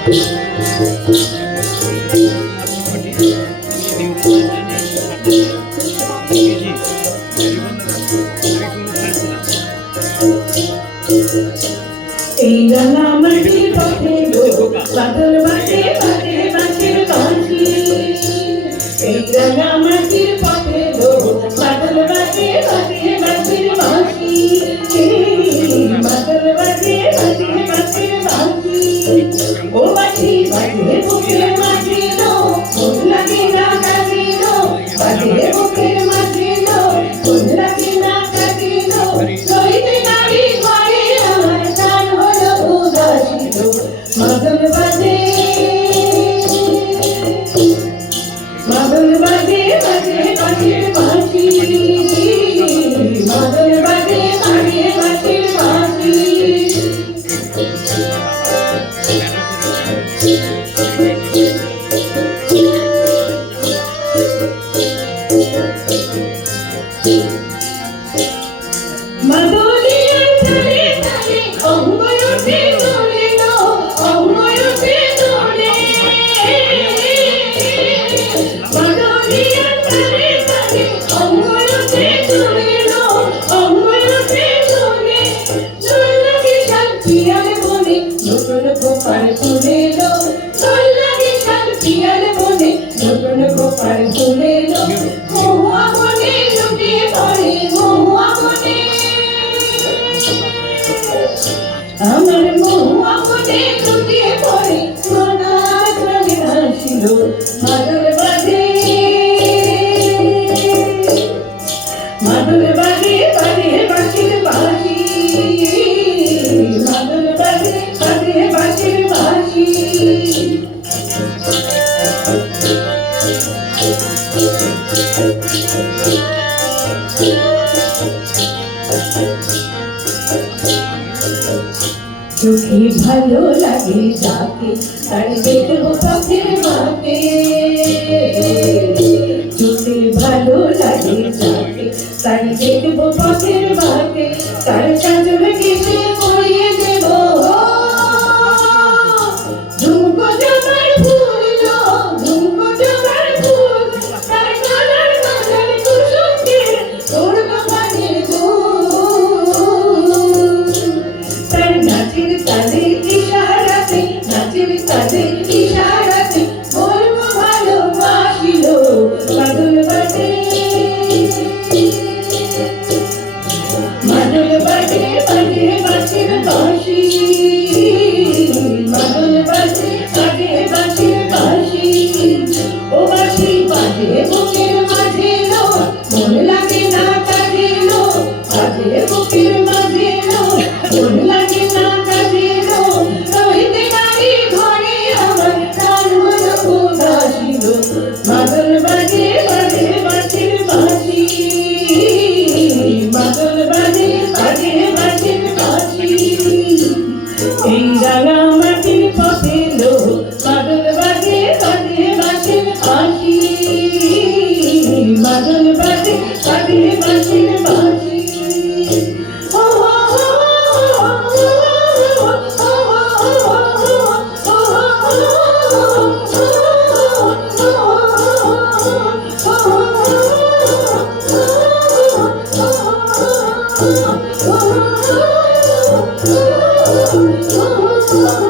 এই রাঙা মাটির পথে বাদল বাজে বাজে বাঁশির বাঁশি। এই রাঙা মাটির পথে বাদল বাজে বাজে বাঁশির বাঁশি। বাদল বাজে বাজে বাঁশির বাঁশি। ও বাঁশি বাজে বুকের মাঝে লো, মন লাগে না কাজে লো। বাজে বুকের মাঝে লো, মন লাগে না কাজে লো। লইতে নারী ঘরে আমার প্রাণ হলো উদাসী লো। বাদল বাজে বাদল বাজে বাজে বাঁশির বাঁশি। বাদল বাজে বাজে বাঁশির বাঁশি। মাদলিয়ার তালে তালে অঙ্গয়তে দোলে লো, অঙ্গয়তে দোলে। মাদলিয়ার তালে তালে অঙ্গয়তে দোলে লো, অঙ্গয়তে দোলে। দোল লাগে শান্তিয়ার বনে নতুন গোপাল ফুলে লো। দোল লাগে শান্তিয়ার বনে নতুন গোপাল ফুলে লো। মহুয়া বনে লুটিয়ে পড়ে, মহুয়া বনে আমার মহুয়া বনে লুটিয়ে পড়ে। মনার প্রাণে ভাসিল বাদল বাজে বাদল বাজে বাজে বাঁশির বাঁশি। বাদল বাজে বাজে বাঁশির বাঁশি। চোখে ভালো লাগে যাকে তার দেখবো পথের বাঁকে। চোখে ভালো লাগে যাকে তার দেখবো পথের বাঁকে। তার চাদর কেটে পরিয়ে দেব ঝুমকো জবার ফুল লো, ঝুমকো জবার ফুল। তার কালার কালার কুসুমকে তোড়বো কানের দুল। তার নাচের তালে ইশারাতে, নাচের তালে ইশারাতে বলবো ভালোবাসিল বাদল বাজে বাদল বাজে বাজে বাঁশির বাঁশি। বাদল বাজে বাজে বাঁশির বাঁশি। ও বাঁশি বাজে বুকের মাঝে লো, মন লাগে না কাজে লো। বাজে বুকের মাঝে লো, মন লাগে না কাজে লো। রইতে নারী ঘরে আমার প্রাণ হলো উদাসী লো। বাদল বাজে বাজে বাঁশির বাঁশি। বাদল বাজে বাজে বাঁশির বাঁশি। এই রাঙা মাটির পথে লো, বাদল বাজে বাজে বাঁশির বাঁশি। বাদল বাজে বাজে বাঁশির বাঁশি। Oh